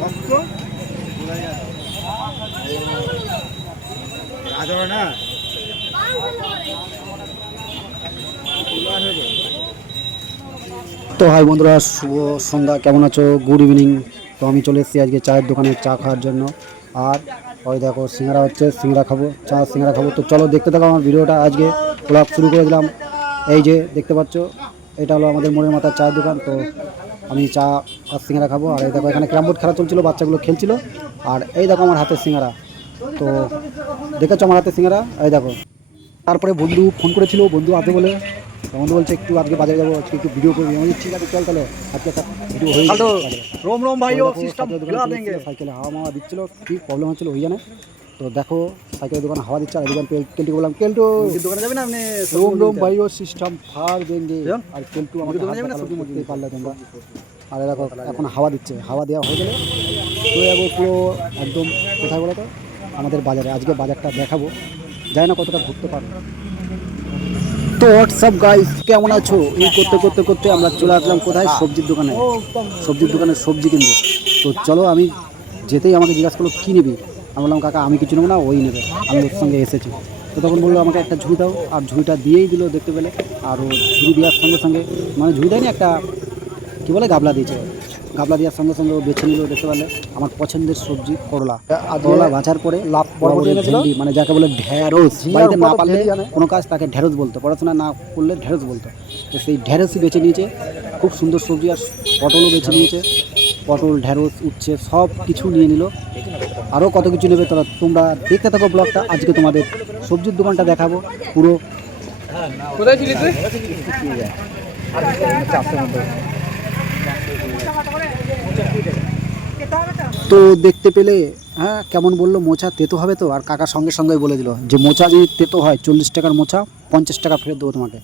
ভক্ত রাজা না? তো হাই বন্ধুরা, শুভ সন্ধ্যা। কেমন আছো? গুড ইভিনিং তো আমি চলে এসেছি আজকে চায়ের দোকানে চা খাওয়ার জন্য। আর ওই দেখো, সিঙ্গারা হচ্ছে, সিঙ্গারা খাব, চা, সিঙ্গারা খাব। তো চলো দেখতে থাকো আমার ভিডিওটা। আজকে ব্লগ শুরু করে দিলাম এই যে, দেখতে পাচ্ছ, এটা হলো আমাদের মোড়ের মাথার চায়ের দোকান। তো আমি চা আর সিঙ্গারা খাব। আর এই দেখো এখানে ক্যারাম বোর্ড খেলা চলছিল বাচ্চাগুলো খেলছিল। আর এই দেখো আমার হাতে সিঙ্গারা। তো দেখেছ আমার হাতে সিঙ্গারা? এই দেখো। তারপরে বন্ধু ফোন করেছিল বন্ধু আসবে বলে। বন্ধু বলছে একটু আজকে বাজারে যাব আজকে একটু ভিডিও করবি। আমি ঠিক আছে চল তাহলে। আজকে একটা ভিডিও হয়ে রোম রোম সাইকেলে হাওয়া মাওয়া দিচ্ছিল কী প্রবলেম হচ্ছিল ওই জানে? তো দেখো সাইকেলের দোকানে হাওয়া দিচ্ছে আর দোকান কেলটু বললাম কেলটু! দোকানে যাবে না আপনি? রোম রোম ভাইও সিস্টেম ফার দেঙ্গে আর কেলটু আমাকে দোকানে সবজি পারলে তোমরা। আর দেখো এখন হাওয়া দিচ্ছে হাওয়া দেওয়া হয়ে গেলে তো যাব পুরো একদম কোথায় বলো তো? আমাদের বাজারে। আজকে বাজারটা দেখাবো। জানি না কতটা ঘুরতে পারব তো হোয়াটসঅ্যাপ গাইস কেমন আছো? এই করতে করতে করতে আমরা চলে আসলাম কোথায়? সবজির দোকানে। সবজির দোকানে সবজি কিনবো। তো চলো আমি যেতেই আমাকে জিজ্ঞাসা করল কী নিবি? আমি বললাম কাকা আমি কিছু নেব না ওই নেবে। আমি ওর সঙ্গে এসেছি। তো তখন বলল আমাকে একটা ঝুড়ি দাও। আর ঝুড়িটা দিয়েই দিল দেখতে পেলে। আর ও ঝুড়ি দেওয়ার সঙ্গে সঙ্গে মানে ঝুড়ি দেয়নি একটা কী বলে গাবলা দিয়েছে। গাবলা দেওয়ার সঙ্গে সঙ্গে ও বেছে নিল দেখতে পেলে আমার পছন্দের সবজি করলা। আর করলা বাছার পরে লাভ? ভেন্ডি, মানে যাকে বলে ঢেঁড়স বাড়িতে না পারলে কোনো কাজ তাকে ঢেঁড়স বলতো পড়াশোনা না করলে ঢেঁড়স বলতো। তো সেই ঢেঁড়সই বেছে নিয়েছে খুব সুন্দর সবজি আর পটলও বেছে নিয়েছে। পটল ঢেঁড়স উচ্ছে সব কিছু নিয়ে নিল। আরও কত কিছু নেবে তারা তোমরা দেখতে থাকো ব্লগটা। আজকে তোমাদের সবজির দোকানটা দেখাবো পুরো। কোথায় ছিলি তুই? তো দেখতে পেলে হ্যাঁ কেমন বলল মোচা তেতো হবে তো? আর কাকার সঙ্গে সঙ্গে বলে দিল যে মোচা যদি তেতো হয় চল্লিশ টাকার মোচা পঞ্চাশ টাকা ফেরত দেবো তোমাকে।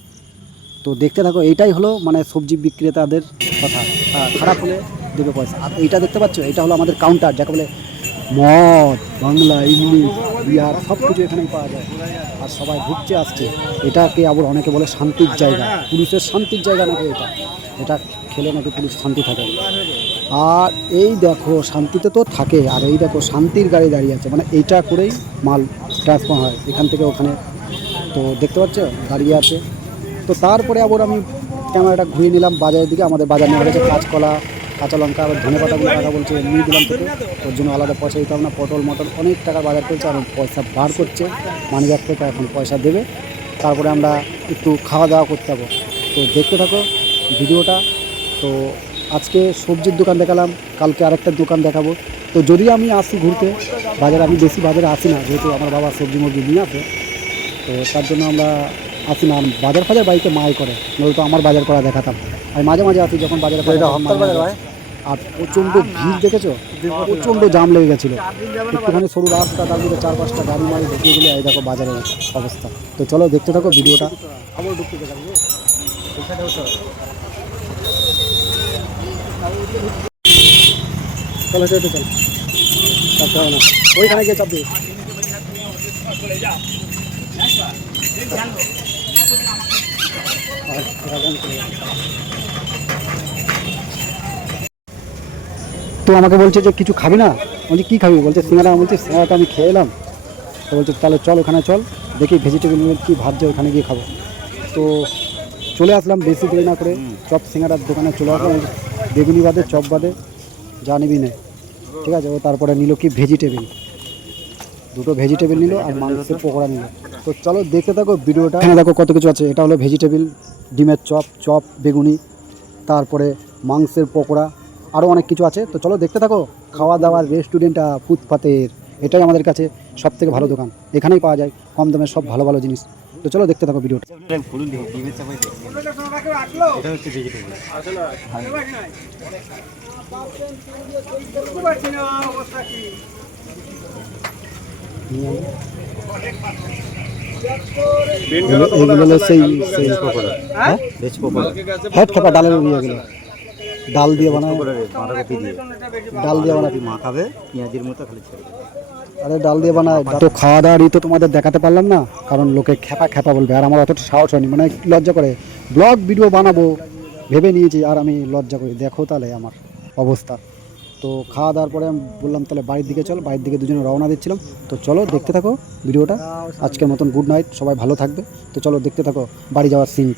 তো দেখতে থাকো এইটাই হলো মানে সবজি বিক্রেতাদের কথা। খারাপ হলে দেবে পয়সা। আর এইটা দেখতে পাচ্ছ, এটা হলো আমাদের কাউন্টার যাকে বলে মদ, বাংলা, ইংলিশ, বিহার সব কিছু এখানেই পাওয়া যায়। আর সবাই ঘুরতে আসছে। এটাকে আবার অনেকে বলে শান্তির জায়গা। পুলিশের শান্তির জায়গা নাকি এটা? এটা খেলে নাকি পুলিশ শান্তি থাকে। আর এই দেখো, শান্তিতে তো থাকে। আর এই দেখো, শান্তির গাড়ি দাঁড়িয়ে আছে। মানে এইটা করেই মাল ট্রান্সফার হয় এখান থেকে ওখানে। তো দেখতে পাচ্ছ? দাঁড়িয়ে আছে। তো তারপরে আবার আমি ক্যামেরাটা ঘুরিয়ে নিলাম। বাজারের দিকে, আমাদের বাজার নেওয়া হয়েছে কাঁচকলা কাঁচা লঙ্কা আবার ধনে পাতাগুলো টাকা বলছে এমনি দিলাম থেকে ওর জন্য আলাদা পয়সা দিতাম না পটল মটল অনেক টাকা বাজার করছে আর পয়সা বার করছে। মানিব্যাগ থেকে এখন পয়সা দেবে। তারপরে আমরা একটু খাওয়া দাওয়া করতে যাব। তো দেখতে থাকো ভিডিওটা। তো আজকে সবজির দোকান দেখালাম কালকে আরেকটা দোকান দেখাবো। তো যদি আমি আসি ঘুরতে বাজারে আমি বেশি বাজারে আসি না যেহেতু আমার বাবা সবজি মুরগি নিয়ে আসে তো তার জন্য আমরা আসি না। বাজার ফাজার বাড়িতে মাই করে নয়তো আমার বাজার করা দেখাতাম। আমি মাঝে মাঝে আসি যখন বাজারে আর প্রচণ্ড ভিড় দেখেছ? প্রচণ্ড জাম লেগে গেছিল। একটুখানি সরু রাস্তা, তার মধ্যে চার পাঁচটা গাড়ি মারি ঢুকিয়ে গেলে এই দেখো বাজারের অবস্থা। তো চলো, দেখতে থাকো ভিডিওটা। চলো না। ওইখানে গিয়ে চাপবে তো আমাকে বলছে যে কিছু খাবি না? বলছি কী খাবি? বলছে সিঙ্গারা। বলছে সিঙ্গারাটা আমি খেয়ে এলাম। তো বলছে তাহলে চল ওখানে চল দেখি ভেজিটেবল কী ভাবছে ওখানে গিয়ে খাব। তো চলে আসলাম বেশি দেরি না করে চপ সিঙ্গারার দোকানে চলে আসলাম। বেগুনি বাদে চপ বাদে যা নিবি নে। ঠিক আছে? ও তারপরে নিল কি ভেজিটেবিল দুটো ভেজিটেবিল নিল আর মাংসের পকোড়া নিল। তো চলো দেখতে থাকো ভিডিওটা। এখানে দেখো কত কিছু আছে। এটা হলো ভেজিটেবিল ডিমের চপ চপ বেগুনি তারপরে মাংসের পকোড়া আরও অনেক কিছু আছে। তো চলো দেখতে থাকো খাওয়া দাওয়ার রেস্টুরেন্টটা ফুটপাতের এটাই আমাদের কাছে সব থেকে ভালো দোকান। এখানেই পাওয়া যায় কম দামে সব ভালো ভালো জিনিস। তো চলো দেখতে থাকো ভিডিওটা। এগুলো সেই সেই হ্যাঁ? হেড খাপা ডালের ইয়েগুলো ডাল দিয়ে বানায়। বাঁধাকপি দিয়ে? ডাল দিয়ে বানায় মাখাবে পেঁয়াজের মতো খালি ছেড়ে আরে ডাল দিয়ে বানায়। তো খাওয়া দাওয়ারই তো তোমাদের দেখাতে পারলাম না কারণ লোকে খেপা খেপা বলবে আর আমার অতটা সাহস হয়নি। মানে লজ্জা করে। ব্লগ ভিডিও বানাবো ভেবে নিয়েছি আর আমি লজ্জা করি। দেখো তাহলে আমার অবস্থা। তো খাওয়া দাওয়ার পরে আমি বললাম তাহলে বাড়ির দিকে চল। বাড়ির দিকে দুজনে রওনা দিচ্ছিলাম। তো চলো দেখতে থাকো ভিডিওটা। আজকের মতন গুড নাইট। সবাই ভালো থাকবে। তো চলো দেখতে থাকো। বাড়ি যাওয়ার সিন